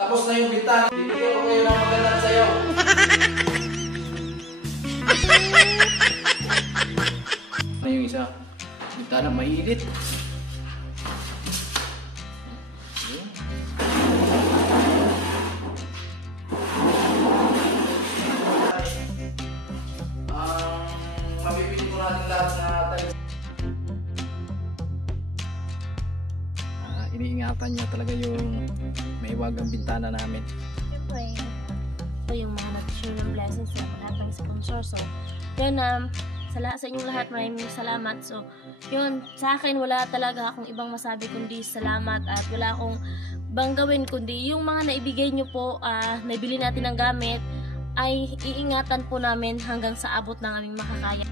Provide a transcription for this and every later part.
Tapos na yung bintana. Bibigyan ko kayo ng magandang sayaw. Na yung isa. Bintana mainit. Mabibili ko natin lahat na tayo. Iniingatan niya talaga yung may wagang bintana namin. Siyempre, ito yung mga nag-share ng blessings sa lahat ng sponsor. So, yun, sa inyong lahat, maraming salamat. So, yun, sa akin, wala talaga akong ibang masabi kundi salamat at wala akong banggawin kundi yung mga naibigay nyo po, naibili natin ng gamit, ay iingatan po namin hanggang sa abot ng aming makakaya.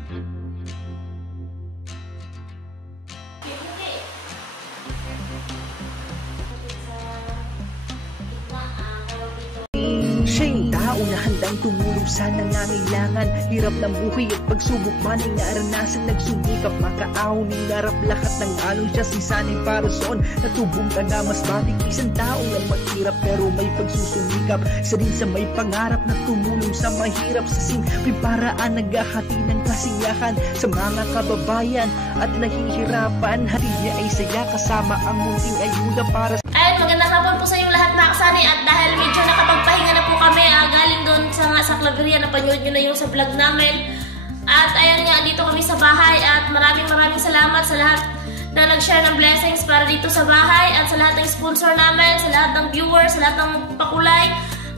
Siya yung tao na handang tumulong sa nangangailangan. Hirap ng buhay at pagsubok man ay naranasan. Nagsumikap makaahon ng narap lahat ng alon. Siya si sanay para soon natubong ka na mas matik. Isang tao na mahirap pero may pagsusumikap. Isa din sa may pangarap na tumulong sa mahirap. Sa simpleng paraan naghahati ng kasiyahan sa mga kababayan at nahihirapan. Hatid niya ay saya kasama ang munting ayuda para sa... At magandang hapon po sa inyong lahat mga kasani. At dahil medyo nakapagpahinga na po kami, galing doon sa Claveria, napanood nyo na yung sa vlog namin. At ayan nga, dito kami sa bahay. At maraming salamat sa lahat na nag-share ng blessings para dito sa bahay. At sa lahat ng sponsor namin, sa lahat ng viewers, sa lahat ng pakulay.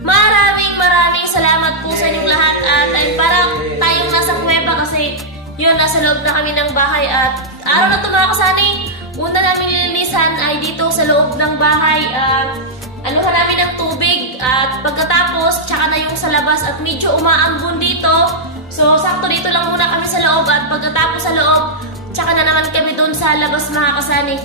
Maraming salamat po sa inyong lahat. At ay parang tayong nasa kuweba kasi yun, nasa loob na kami ng bahay. At araw na ito mga kasani, una namin lilinisan ay dito sa loob ng bahay. Anuhan namin ng tubig at pagkatapos, tsaka na yung sa labas at medyo umaambon dito. So, sakto dito lang muna kami sa loob at pagkatapos sa loob, tsaka na naman kami doon sa labas mga kasani.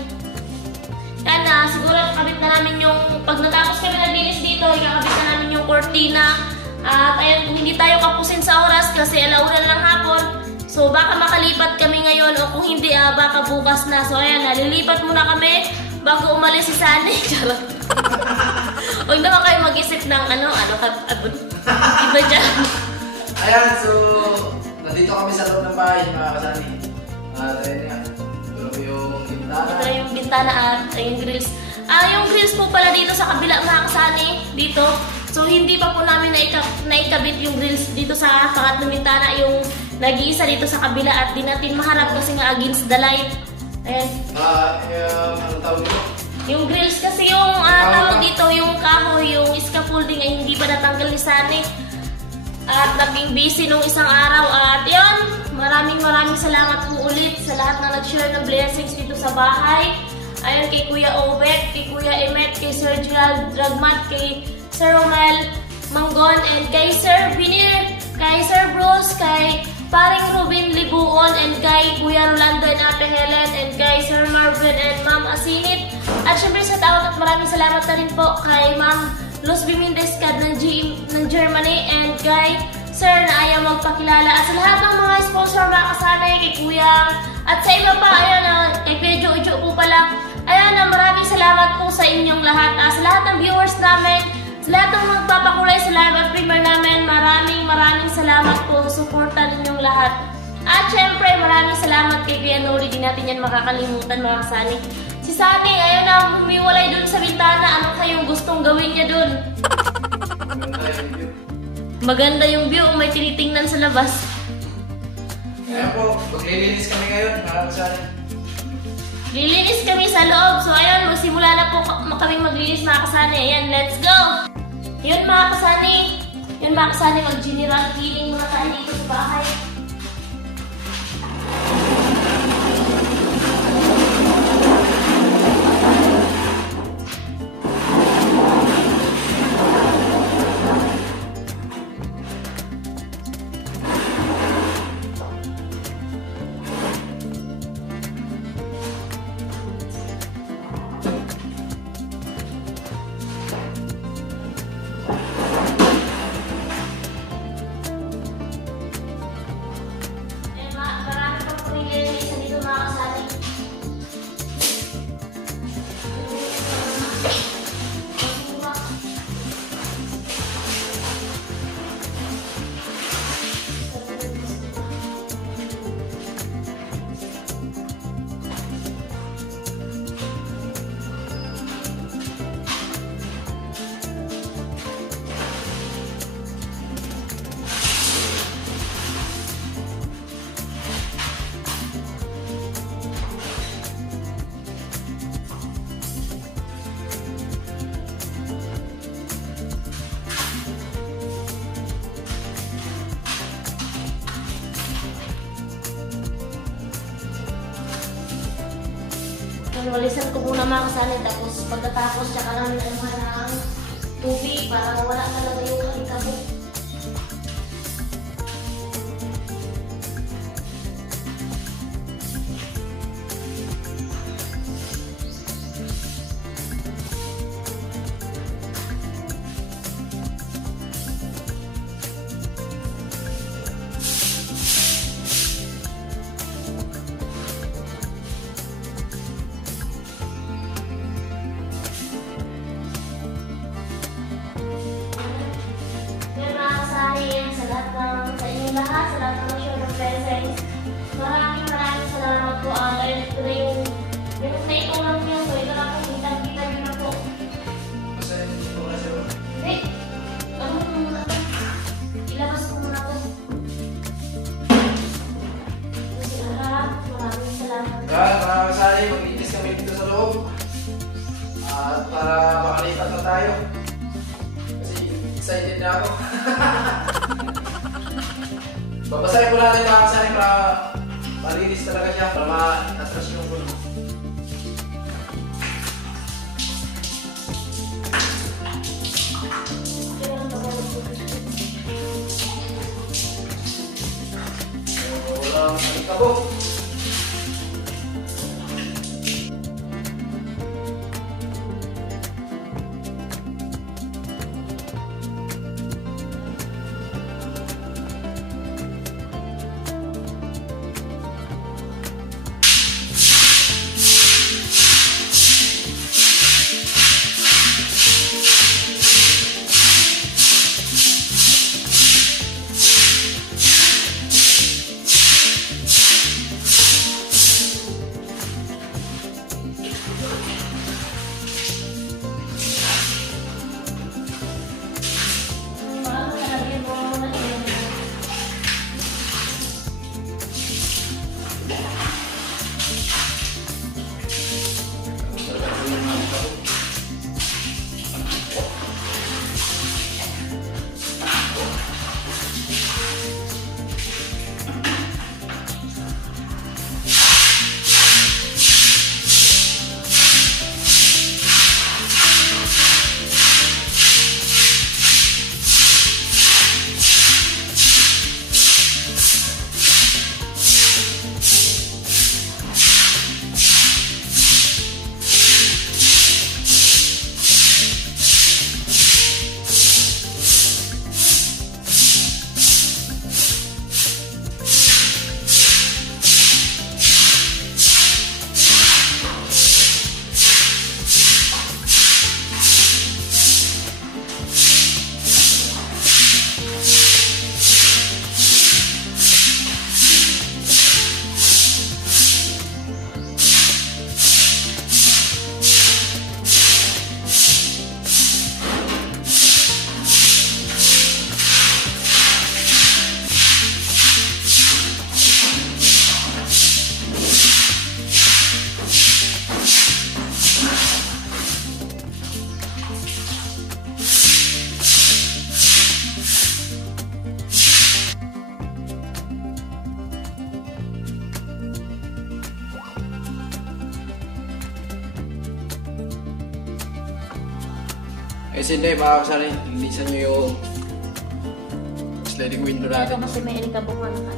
Yan na, siguro kabit na namin yung, pag natapos kami naglinis dito, ikakabit na namin yung cortina. At ayan, kung hindi tayo kapusin sa oras kasi alauna na ng hapon, so baka makalipat kami ngayon o kung hindi, baka bukas na. So ayan, nalilipat muna kami bago umalis si Sunny. Charot. Huwag naman kayo mag-isip ng iba dyan. Ayan, so nandito kami sa loob ng bahay mga kasani. At ayan nga, ito yung bintana. Ito yung bintana at yung grills. Yung grills po pala dito sa kabila mga kasani, dito. So hindi pa po namin naikabit yung grills dito sa pangatlong bintana, yung nag-iisa dito sa kabila at di natin maharap kasi nga against the light. Ayan. Anong tawag dito? Yung grills kasi yung tawag dito, yung kahoy, yung scaffolding ay hindi pa natanggal ni Sunny. At naging busy nung isang araw. At yun, maraming salamat po ulit sa lahat na nag-share ng blessings dito sa bahay. Ayan, kay Kuya Obet, kay Kuya Emet, kay Sir Gerald Dragmat, kay Sir Romel Manggon, and kay Sir Binir, kay Sir Bruce, kay Paring Ruben Libuon, and kay Kuya Rolando and Ate Helen, and kay Sir Marvin and Ma'am Asinit. At syempre sa tawag at maraming salamat na rin po kay Ma'am Luz Bimindeskad ng Germany, and kay Sir na ayaw magpakilala. At sa lahat ng mga sponsor mga kasanay, kay Kuya, at sa iba pa, ayan, kay Kuya Jojo po pala. Ayan, maraming salamat po sa inyong lahat. Sa lahat ng viewers namin, sa lahat ng magpapakulay sa live at premiere namin, maraming salamat po sa suporta ninyong lahat. At syempre, maraming salamat kay Kuya Noli, di natin yan makakalimutan mga kasani. Si Sunny, ayun na, humiwalay dun sa bintana. Ano kayong gustong gawin niya dun? Maganda yung view, may tinitingnan sa labas. Ayan po, maglilinis kami ngayon mga kasani. Lilinis kami sa loob. So ayun, magsimula na po kami maglinis mga kasani. Ayan, let's go! Yun mga kasani. Yun mga kasani, mag-general cleaning muna tayo dito sa bahay. walisan ko muna mga kasali. Tapos pagkatapos, tsaka namin naman ng tubig para mawala talaga yung alikabok. Lahat sa lahat ng show ng presents. Maraming salamat po. Dahil ito na yung naitulong niyo. So, ito na po. Kita niyo na po. Basta yung oras yun. Hindi. Ano po muna po? Ilabas ko muna po. Kasi lahat. Maraming salamat. Yan, mga kasali, mag-iinis kami dito sa loob. At para makalipat na tayo. Kasi excited na ako. Babasahin ko natin mga kasali para malinis talaga siya, para ma-atras yung gulo. Walang alikabok. Kasi hindi, mga kasali, linisan nyo yung sliding window natin. Kasi may alikabok na naman.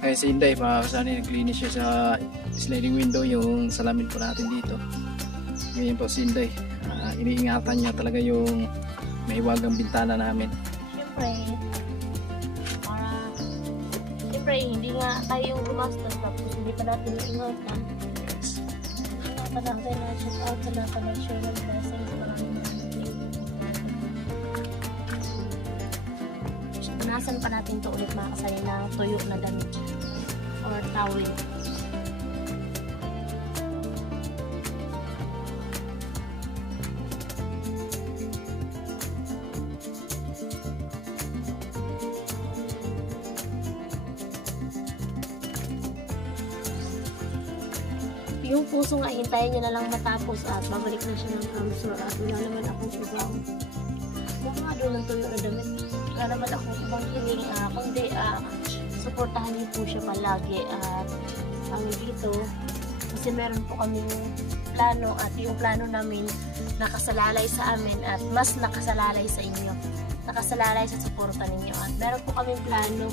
Kaya si Inday, sana naglinis siya sa sliding window, yung salamin po natin dito. Ngayon po si Inday, iniingatan niya talaga yung mahiwagang bintana namin. Siyempre, hindi nga tayo yung gumastos tapos hindi pa natin iingatan. Ingatan natin na shout out sa lahat ng share ng blessings. Punasan pa natin ito ulit mga kasali ng tuyo na damit or towel. Yung puso nga, hintayin niya na lang matapos at babalik na siya ng camsor at wala naman akong ibang mga doon ng tuyo na damit. Wala naman akong ibang hiling, kundi suportahan niyo po siya palagi at kami dito kasi meron po kaming plano at yung plano namin nakasalalay sa amin at mas nakasalalay sa inyo, nakasalalay sa suporta ninyo at meron po kaming plano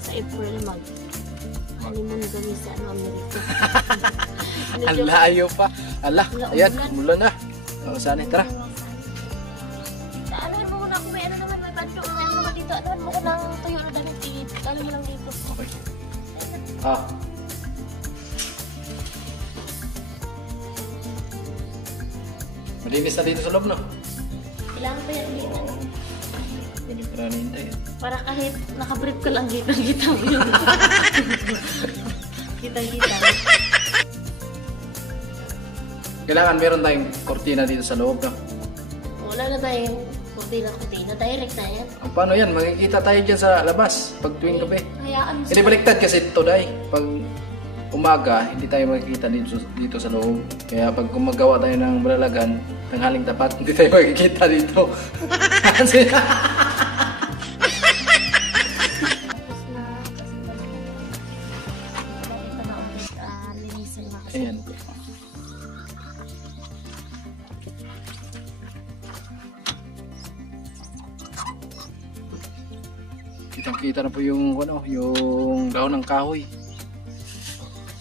sa April honeymoon kami sa Amerika. Ang layo pa. Ala, ayan, mula na. O, sana, tara. Anuhan mo muna ako, may ano naman, may badyo. Ano naman dito, anuhan mo ko ng tuyo na damit. Ano mo lang dito. Okay. Malinis na dito sa loob, no? Kailangan pa yan dito. Pwede pa rin hintay. Para kahit nakabrief ka lang dito, kita mo yun. Kita. Kailangan meron tayong kortina dito sa loob, no? Wala na tayong kurtina. Direct na yan. Paano yan? Makikita tayo dyan sa labas pag tuwing gabi. Hayaan mo. Hindi baliktad kasi ito, Day. Pag umaga, hindi tayo makikita dito sa loob. Kaya pag gumagawa tayo ng malalagan, tanghaling tapat, hindi tayo makikita dito. Kasi ayan. Kitang-kita na po yung yung dahon ng kahoy.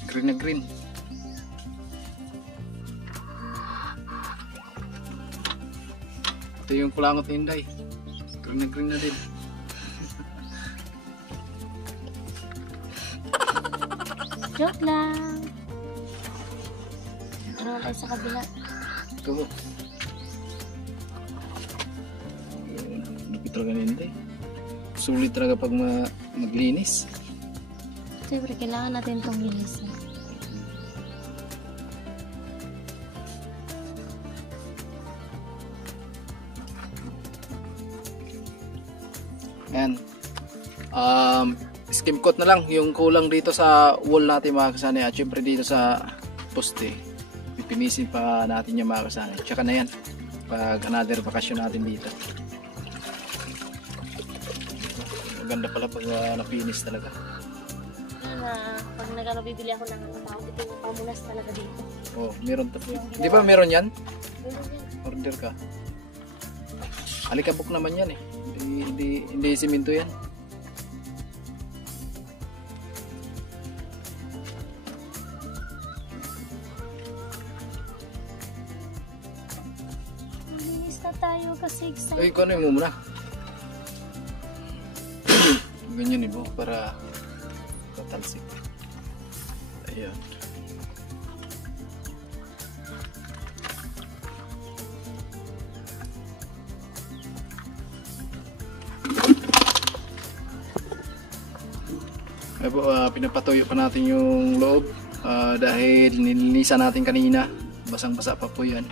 Green na green. Ito yung kulangot ni Inday. Green na green na din. Joke lang. Ano tayo sa kabila? Ito po. Lupit talaga ni Inday. Sulit talaga pag maglinis. Siyempre, kailangan natin itong linisin. Ayan. Skim coat na lang yung kulang dito sa wall natin mga kasani. At syempre dito sa poste. Pipinisin pa natin yung mga kasani. Tsaka na yan. Pag another bakasyon natin dito. Maganda pala pag napinis talaga. Pag bibili ako ng tawag, ito yung pamunas talaga dito. Oh, meron to. Di ba meron yan? Meron yan. Order ka. Alikabok naman yan eh. Hindi simento yan. Linis na tayo kasi excited. Ay, kung ano yung muna? Ganyan ibo para tatalsik. Ayan. Pinapatuyo pa natin yung loob dahil nilinisan natin kanina. Basang-basa pa po yan.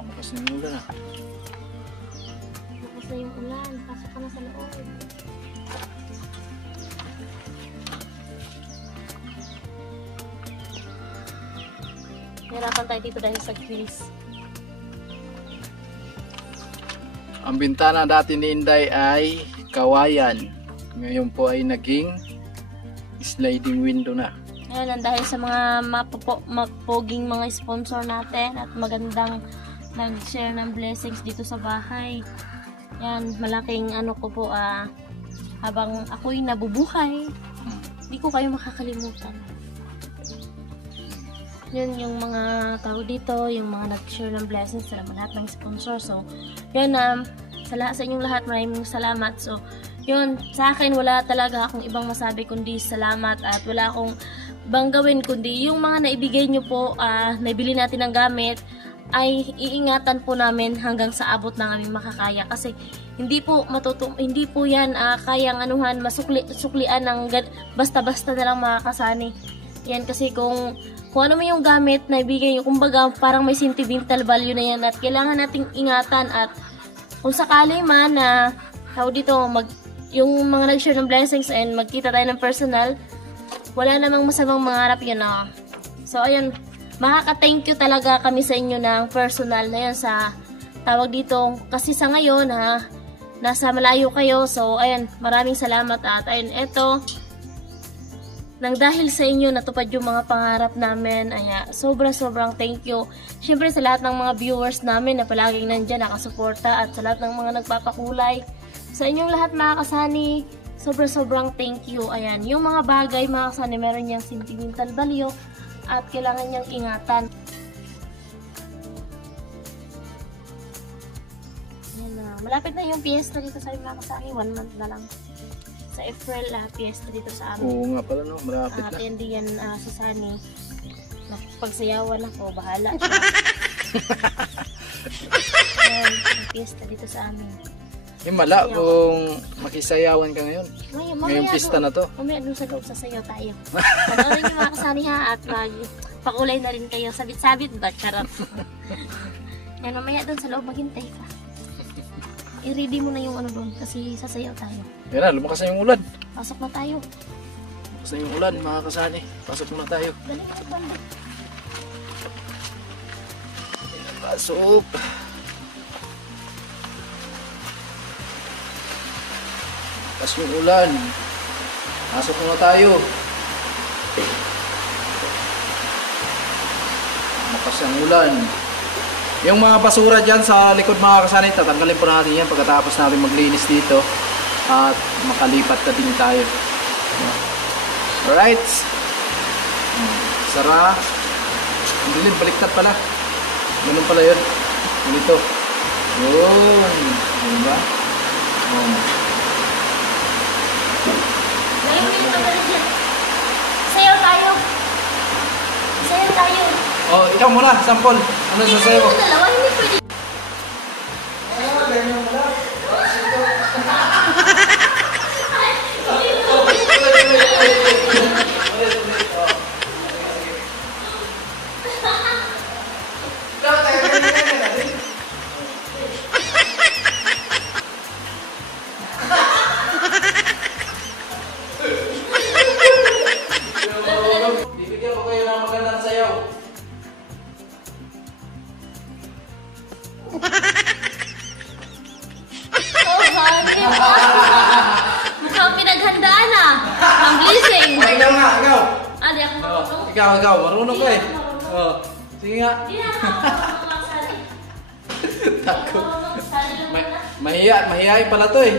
Bukas na yung ulan Bukas na yung ulan. Pasok ka na sa loob. Hirapan tayo dito dahil sa grills. Ang bintana dati ni Inday ay kawayan. Ngayon po ay naging sliding window na. Ayan, dahil sa mga mapoging mga sponsor natin at magandang nag-share ng blessings dito sa bahay. Yan, malaking ano ko po, habang ako'y nabubuhay, hindi ko kayo makakalimutan. Yun yung mga tao dito, yung mga nag-share ng blessings sa lahat ng sponsor. So, yun, sa inyong lahat, maraming salamat. So, yun, sa akin, wala talaga akong ibang masabi kundi salamat at wala akong ibang gawin kundi yung mga naibigay nyo po, naibili natin ng gamit, ay iingatan po namin hanggang sa abot ng aming makakaya kasi hindi po yan kayang anuhan suklian ng basta-basta na lang makakasani. Yan kasi kung ano mo yung gamit na ibigay nyo, kumbaga parang may sentimental value na yan at kailangan nating ingatan at kung sakali man na dito yung mga nag-share ng blessings and magkita tayo ng personal, wala namang masamang mangarap yun So ayun, makaka-thank you talaga kami sa inyo ng personal na yan sa tawag dito. Kasi sa ngayon nasa malayo kayo. So ayan, maraming salamat at ayun, eto. Nang dahil sa inyo natupad yung mga pangarap namin. Ayan, sobrang thank you. Siyempre sa lahat ng mga viewers namin na palaging nandyan nakasuporta at sa lahat ng mga nagpapakulay. Sa inyong lahat mga kasani, sobrang thank you. Ayan, yung mga bagay mga kasani meron niyang sentimental value at kailangan niyang ingatan. Ayan na. Malapit na yung fiesta dito sa mga kasani. 1 month na lang. Sa April, fiesta dito sa amin. Oo nga pala, no? Malapit na. At yan si Sunny. Pagsayawan ako, bahala siya. Ayan, fiesta dito sa amin. Yung mala kung makisayawan ka ngayon. Ngayong pista na to. Mamaya doon sa loob sasayaw tayo. Panoorin niyo mga kasani ha at pakulay na rin kayo. Sabit-sabit ba? Charot. Yan, mamaya doon sa loob maghintay ka. I-ready mo na yung ano doon kasi sasayaw tayo. Yan na, lumakas na yung ulan. Pasok na tayo. Lumakas na yung ulan mga kasani. Pasok muna tayo. Dali ka banda. Pasok. Pas yung ulan. Pasok muna tayo. Makas ang ulan. Yung mga basura dyan sa likod mga kasani, tatanggalin po natin yan pagkatapos natin maglinis dito. At makalipat na din tayo. Alright. Sara. Ang dilim, baliktad pala. Ganun pala yun. Ganito. Yun. Diba? Sayaw tayo. Sayaw tayo. Oh, ikaw muna, sample. Ano sasayaw mo? Dalawa, hindi pwede. Bibigyan ko kayo ng magandang sayaw. Mukhang pinaghandaan ang blessing. Ikaw nga, ikaw. Di ako marunong. Ikaw, marunong ka eh. Oh, sige nga. Hindi na ako magsali. Takot. Magsali lang muna. Mahihain pala to eh.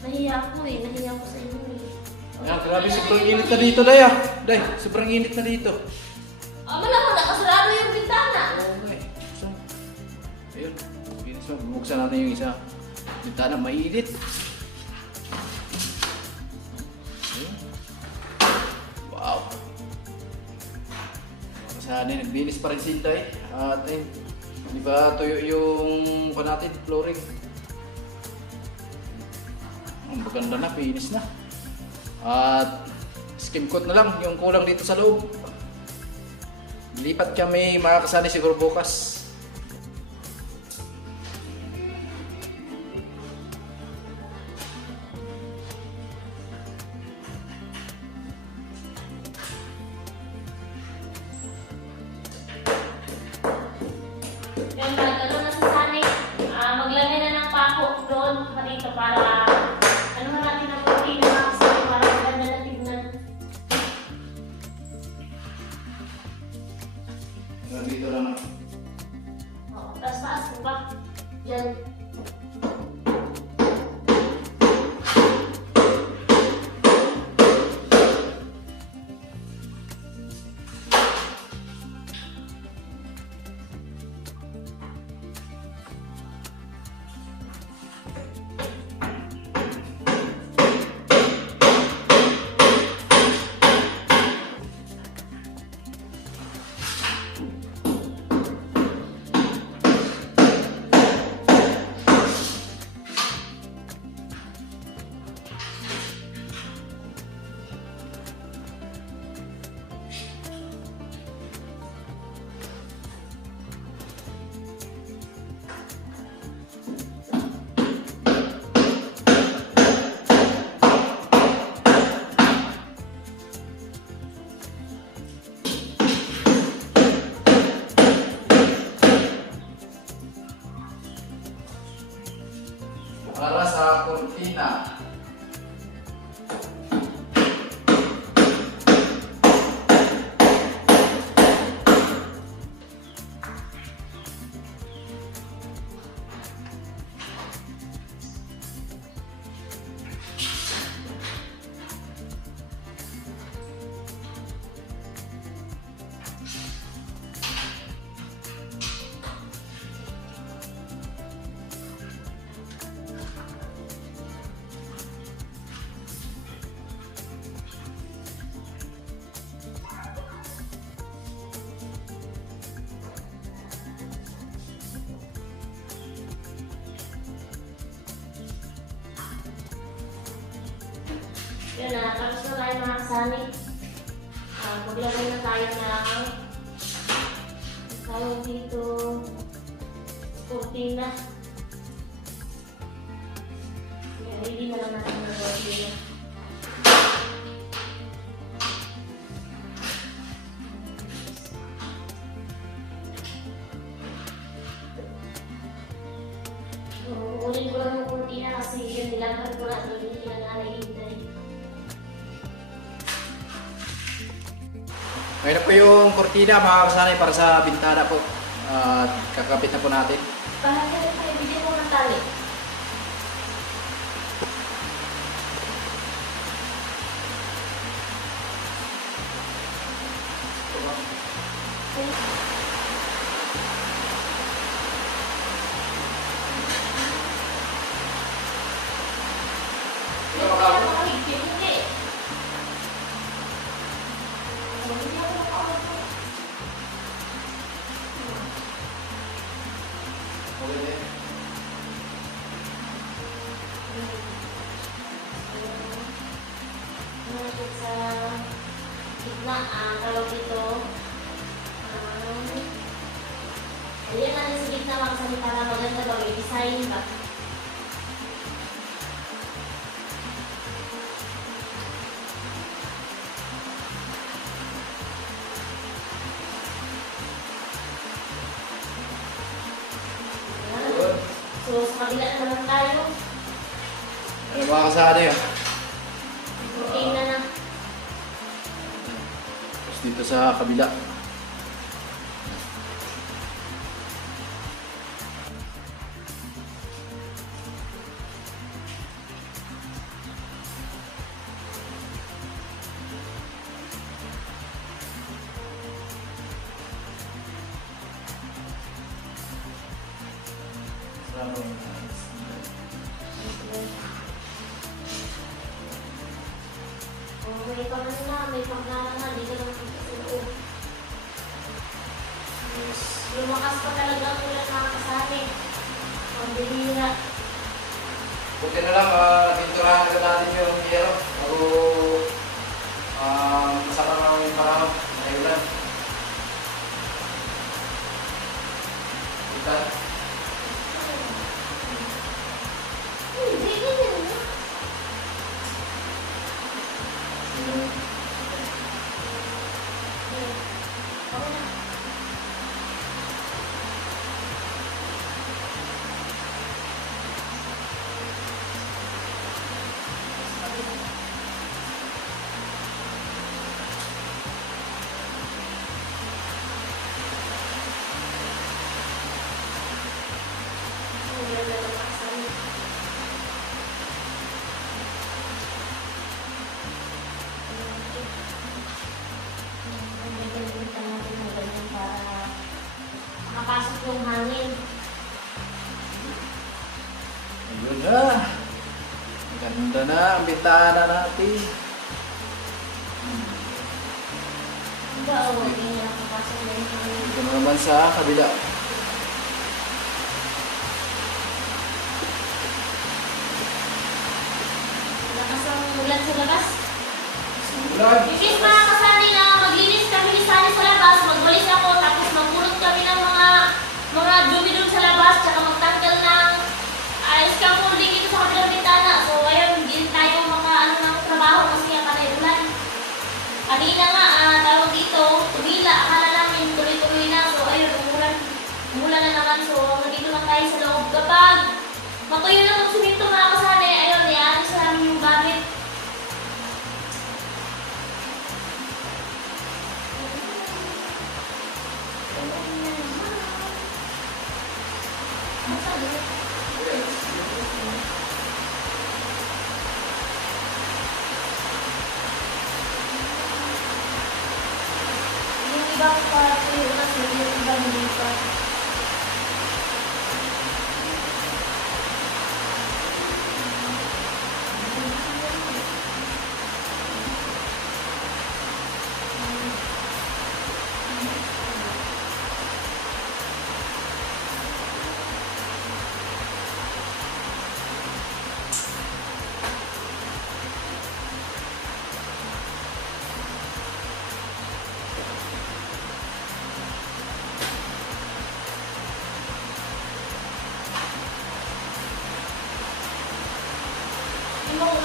Nahiya ako nahiya ako sa inyo eh. Ayan, grabe, sobrang init na dito, Day ah. Day, sobrang init na dito. Malamang nakasarado yung bintana. Oo nga eh. So, ayun. So, bubuksan natin yung isa. Bintana mainit. Ayun. Wow. Sana naglinis pa rin si Day. At ayun, di ba tuyo yung natin, flooring. Ang maganda na, pinis na. At skim coat na lang yung kulang dito sa loob. Lipat kami mga kasani siguro bukas. Yan, gano'n na sa Sunny. Maglagay na ng pako doon dito para ano natin ang protein na kasi para maganda na tignan. na. Tapos na tayo mga kasani. Maglagay na tayo ng tawag dito kurtina. Ready na lang natin ng kurtina. Ulit ko lang yung kurtina kasi yun nilagay ko na ito yung kinananay-hintay. Ngayon na po yung kurtina mga kasanay para sa bintana po. At kakabit na po natin. Bakit ka tayo bigyan mo ng tali? Sa gitna, tawag dito. Ayan natin sa gitna mga kasali para maganda ba, may design ba? Ayan. So, sa kabila naman tayo. Ano mga kasanay ah? Okay na na. Tapos dito sa kabila. May pagkano na, may pagkano na, dito lang sa loob. Lumakas pa talaga ang ulan mga kasali. Ang bihira. Buti na lang, pinturahan na natin yung yero. Bago masama na yung panahon. Ayulan. Kita. Hindi ganyan na. Okay na. Makapasok yung hangin. Ayun na. Ganda na ang bintana natin. Diba, hindi niya nakapasok na yung hangin. Ito na naman sa kabila. Lakas ang ulan sa labas. Ulan! Bibis mga kasali na maglinis kami ni Sunny sa labas, magwalis ako, tapos magpulot kami ng mga dumi-dumi sa labas, tsaka magtanggal ng scaffolding dito sa kabilang bintana. So, ayun, hindi tayo ng trabaho kasi nga panay ulan. Kanina nga, tawag dito, tumila, akala namin tuloy-tuloy na. So, ayun, umulan na naman. So, nandito lang tayo sa loob. Kapag matuyo na itong siminto mga kasali, ayun, iaalis namin yung gamit. Yung ibang parte kasi yung ibang dito.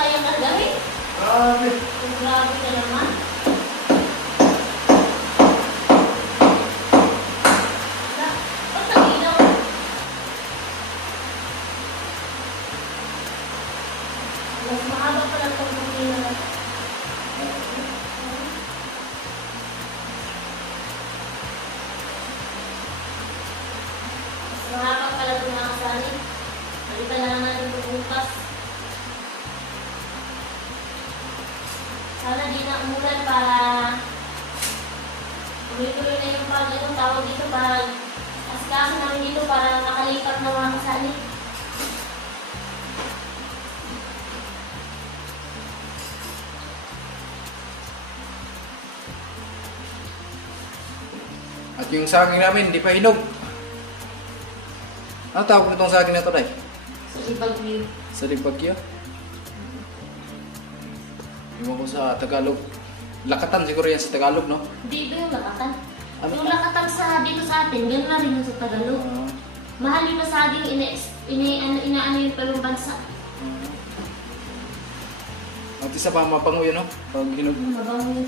kayang nagawin? Grabe. Grabe ka naman. Ba't nag-ilaw? Mas mahaba pala itong kumina na. Mas mahaba pala itong mga kasali. Palitan na lang natin itong bukas. Sana di na umulan para tuloy-tuloy na yung anong tawag dito para asikaso namin dito para makalipat ng mga kasali. At yung saging namin, di pa hinog. Ano tawag itong saging na ito, Day? So, ibagyo. Sa Libagyo? Iwan ko sa Tagalog. Lakatan siguro yan sa Tagalog, no? Hindi ba yung lakatan? Ano Yung pa? lakatan dito sa atin, gano'n na rin yung sa Tagalog. Mahal yung saging, inaano yung palong bansa. At isa pa, mapango yun, no? Pag hinog. Mabango yun.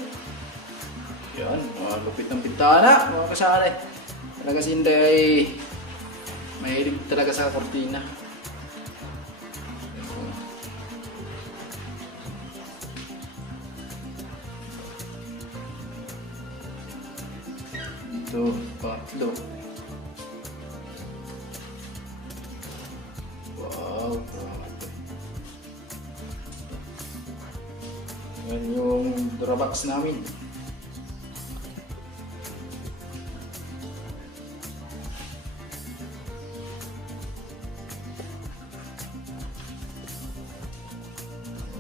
Yan, lupit ng bintana, mga kasali. Talaga si Inday ay mahilig talaga sa kortina. Ito, patlo. Wow, grabe. Yan yung Durabox namin.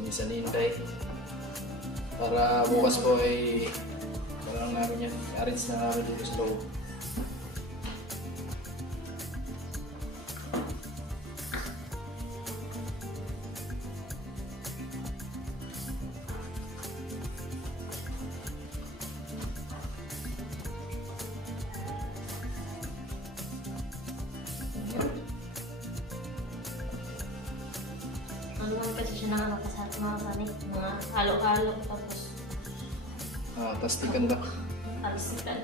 Isa ni Inday. Para bukas po ay parang namin yan. Arrange na namin dito sa loob. Ano man kasi siya nakakasat mga kanit, mga halo-halo, tapos Tastikan ba? talsikan.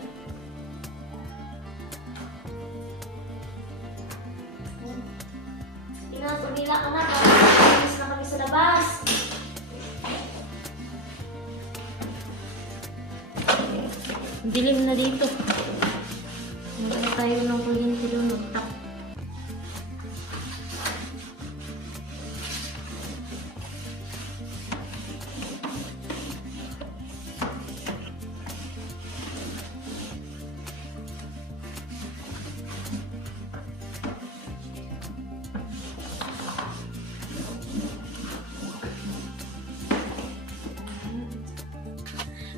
Pinapagila ka na, tapos na kami sa labas. Dilim na dito. Magano tayo ng kuryente doon, magtap.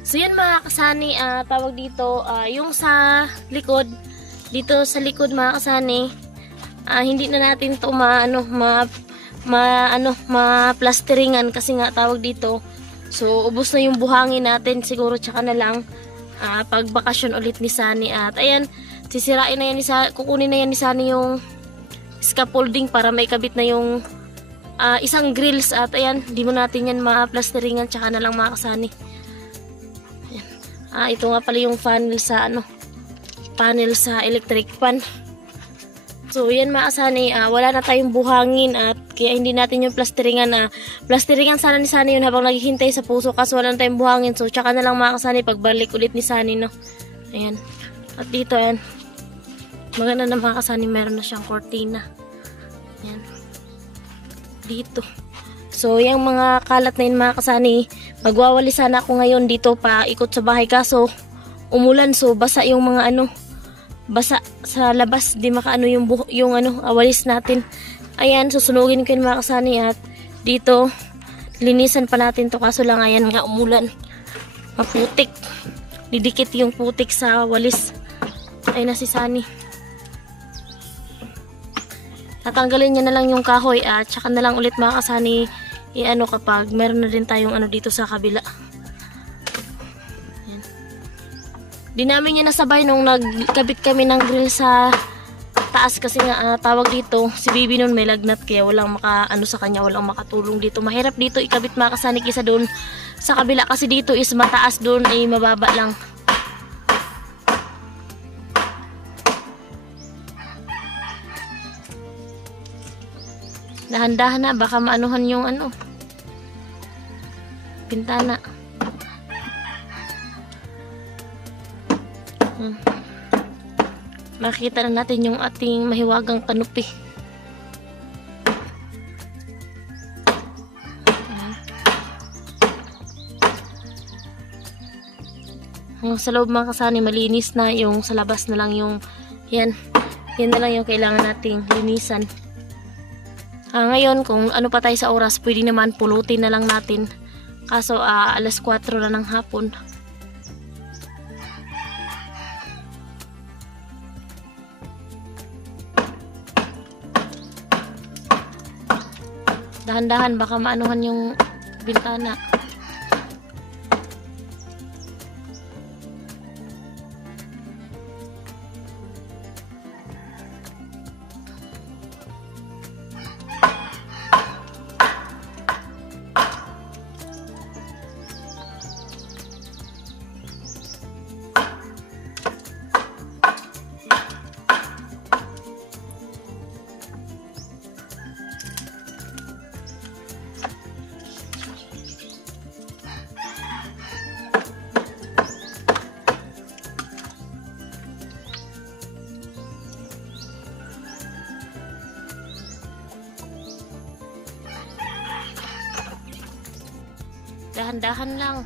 So yun mga kasani, tawag dito, yung sa likod, dito sa likod mga kasani, hindi na natin to ma-plasteringan kasi nga tawag dito. So ubos na yung buhangin natin siguro, tsaka na lang pag bakasyon ulit ni Sunny. At ayan, sisirain na yan kukunin na yan ni Sunny yung scaffolding para may kabit na yung isang grills. At ayan, di mo natin yan ma-plasteringan, tsaka na lang mga kasani. Ito nga pala yung panel sa electric fan. So yan mga kasani, wala na tayong buhangin at kaya hindi natin yung plasteringan. Plasteringan sana ni Sunny yun habang naghihintay sa puso kasi wala na tayong buhangin. So tsaka na lang mga kasani pagbalik ulit ni Sunny, no. Ayan. At dito ayan, maganda na mga kasani, meron na siyang kortina. Ayan. Dito. So yung mga kalat na yun mga kasani, magwawali sana ako ngayon dito pa ikot sa bahay kaso umulan, so basa yung mga basa sa labas, di makaano yung walis natin. Ayan, susunugin ko yung mga kasani at dito linisan pa natin to kaso lang ayan nga umulan. Maputik. Didikit yung putik sa walis. Ayun na si Sunny. Tatanggalin niya na lang yung kahoy at saka na lang ulit mga kasani kapag meron na din tayong dito sa kabila. Ayan. Di namin yan nasabay nung nagkabit kami ng grill sa mataas kasi nga tawag dito, si Bibi nun may lagnat kaya walang sa kanya, walang makatulong dito. Mahirap dito ikabit mga kasani kisa doon sa kabila kasi dito is mataas, doon ay mababa lang. Dahan-dahan na, baka maanuhan yung bintana. Makikita na natin yung ating mahiwagang kanupi. Sa loob mga kasani malinis na, yung sa labas na lang yung yan na lang yung kailangan nating linisan. Ngayon kung ano pa tayo sa oras, pwede naman pulutin na lang natin, kaso alas 4 na ng hapon. Dahan-dahan baka maanuhan yung bintana. Dahan-dahan lang.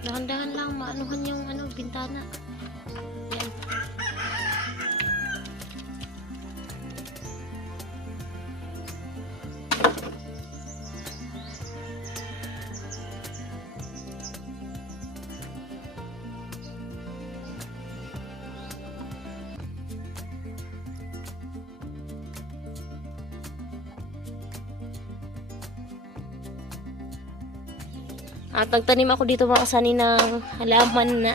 Dahan-dahan lang, maanuhan yung bintana. Yan. At nagtanim ako dito mga kasani ng halaman na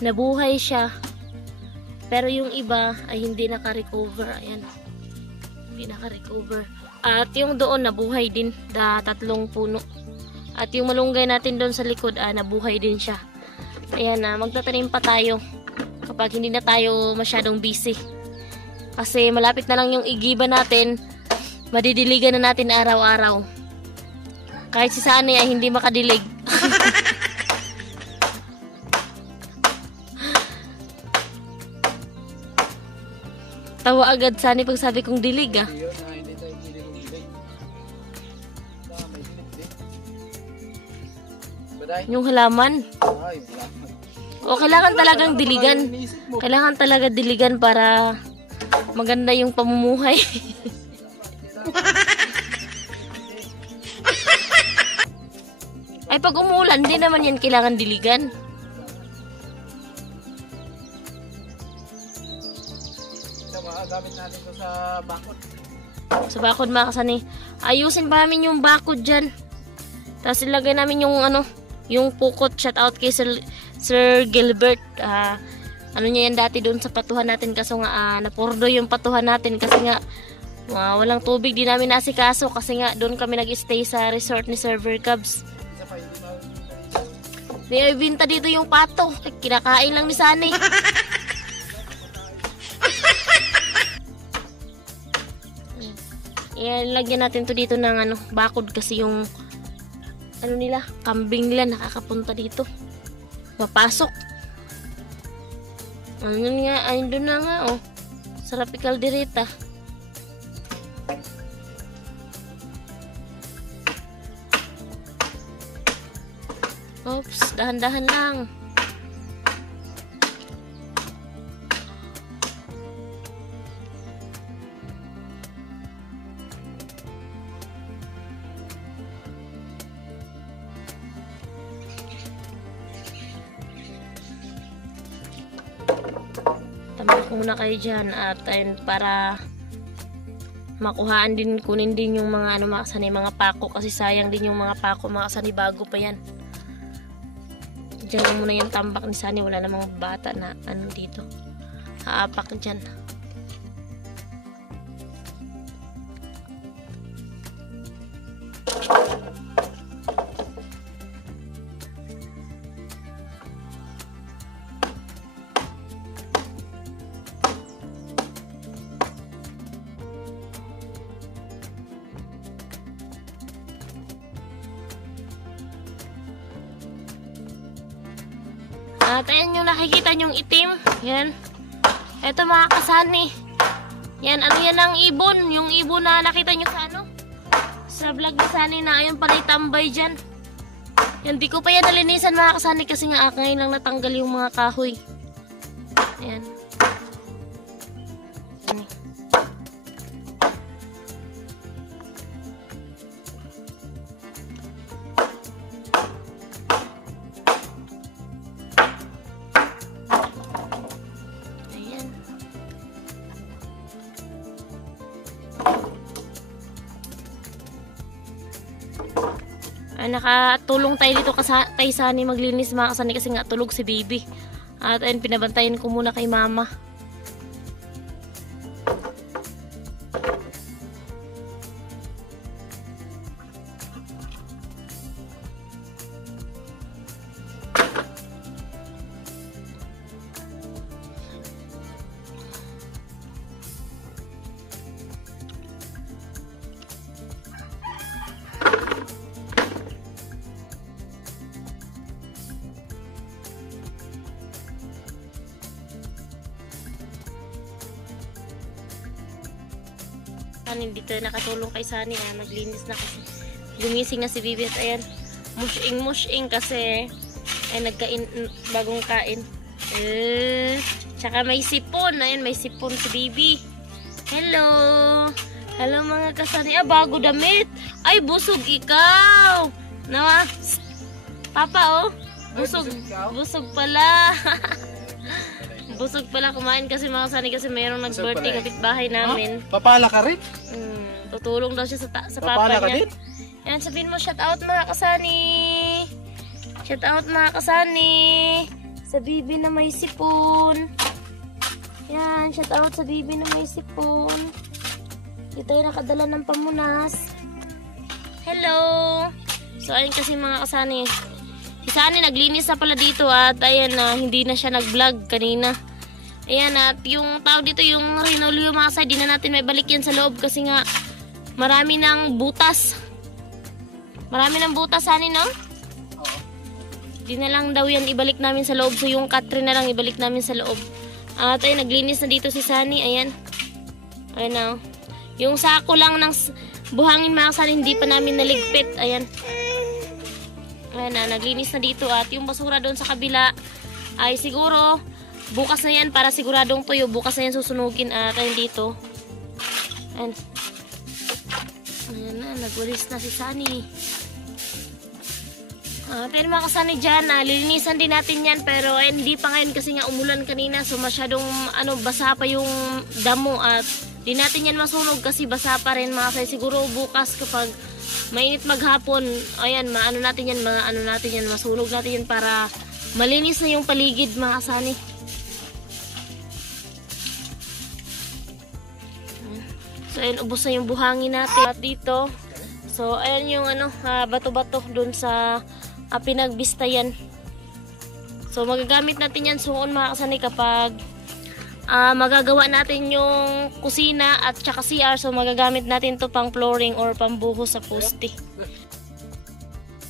nabuhay siya. Pero yung iba ay hindi naka-recover. Ayan. Hindi naka-recover. At yung doon nabuhay din. 3 puno. At yung malunggay natin doon sa likod, nabuhay din siya. Ayan, magtatanim pa tayo kapag hindi na tayo masyadong busy. Kasi malapit na lang yung igiba natin. Madidiligan na natin araw-araw. Kahit si Sunny ay hindi makadilig. Tawa agad Sunny pag sabi kong dilig Hindi tayo dilig. May dilig din. Baday? Yung halaman. Ay, halaman. O kailangan talagang diligan. Kailangan talaga diligan para maganda yung pamumuhay. Ay pag umuulan, hindi naman yan kailangan diligan. Gamit natin ito sa bakod. Sa bakod mga kasani. Ayusin pa namin yung bakod dyan. Tapos ilagay namin yung yung pukot. Shout out kay Sir Gilbert. Niya yan dati doon sa patuhan natin. Kaso nga napurdo yung patuhan natin. Kasi nga walang tubig. Di namin nasikaso. Kasi nga doon kami nag-stay sa resort ni Server Cubs. May binta dito yung pato. Kinakain lang ni Sunny. Lagyan natin to dito ng bakod kasi yung ano nila, kambing nila nakakapunta dito. Mapasok. Ano nga, ayun doon na nga, oh. Sarap ikaldereta. Oops, dahan-dahan lang. Tambak muna kayo dyan at ayun, para makuhaan din, kunin din yung mga ano, mga kasani, mga pako, kasi sayang din yung mga pako, mga kasani, bago pa yan. Diyan lang muna yung tambak ni Sunny, wala namang bata na ano dito, haapak dyan. At ayan yung nakikita nyong itim. Yan. Ito mga kasani. Yan, ano yan ang ibon? Yung ibon na nakita nyo sa ano? Sa vlog ni Sunny na ayun pala itambay dyan. Yan, di ko pa yan nalinisan mga kasani kasi nga ngayon lang natanggal yung mga kahoy. Ayan. Nakatulong tayo dito kay Sunny maglinis mga kasani kasi nga tulog si baby. At ayun, pinabantayan ko muna kay mama. Dito nakatulong kay Sunny, naglinis na kasi gumising na si Bibi at ayan, mushing kasi ay nagkain, bagong kain, tsaka may sipon, ayan may sipon si Bibi. Hello mga kasani, bago damit, ay busog ikaw nawa, papa, oh busog pala. Busog pala kumain kasi mga kasani kasi mayroong nag-birthday kapitbahay namin. Papala ka rin? Tutulong daw siya sa papa niya. Yan, sabihin mo, shout out mga kasani. Shout out mga kasani. Sa Bibi na may sipon. Yan, shout out sa Bibi na may sipon. Dito yung nakadala ng pamunas. Hello. So, ayun kasi mga kasani. Si Sunny naglinis na pala dito at ayan na, hindi na siya nag-vlog kanina. Ayan, at yung tao dito, yung Rinolio mga kasani, di na natin may balik yan sa loob kasi nga marami ng butas. Marami ng butas, Sunny, no? Oo. Di na lang daw yan ibalik namin sa loob. So yung katrin na lang ibalik namin sa loob. At ayun, naglinis na dito si Sunny. Ayan. Ayan na. Yung sako lang ng buhangin mga kasani, hindi pa namin naligpit. Ayan. Ayan na, naglinis na dito. At yung basura doon sa kabila ay siguro bukas na yan para siguradong tuyo. Bukas na yan susunugin. At ayun dito. Ayan. Ayan na, nagwalis na si Sunny. Pero mga kasani dyan, lilinisan din natin yan. Pero hindi pa ngayon kasi nga umulan kanina. So masyadong basa pa yung damo. At di natin yan masunog kasi basa pa rin mga kasani. Siguro bukas kapag mainit maghapon, ayan, maano natin yan, masunog natin yan para malinis na yung paligid mga kasani. So ayan, ubos na yung buhangin natin at dito. So ayan yung bato-bato dun sa pinagbistayan. So magagamit natin yan suon mga kasani kapag magagawa natin yung kusina at saka CR. So magagamit natin to pang flooring or pambuhos sa poste.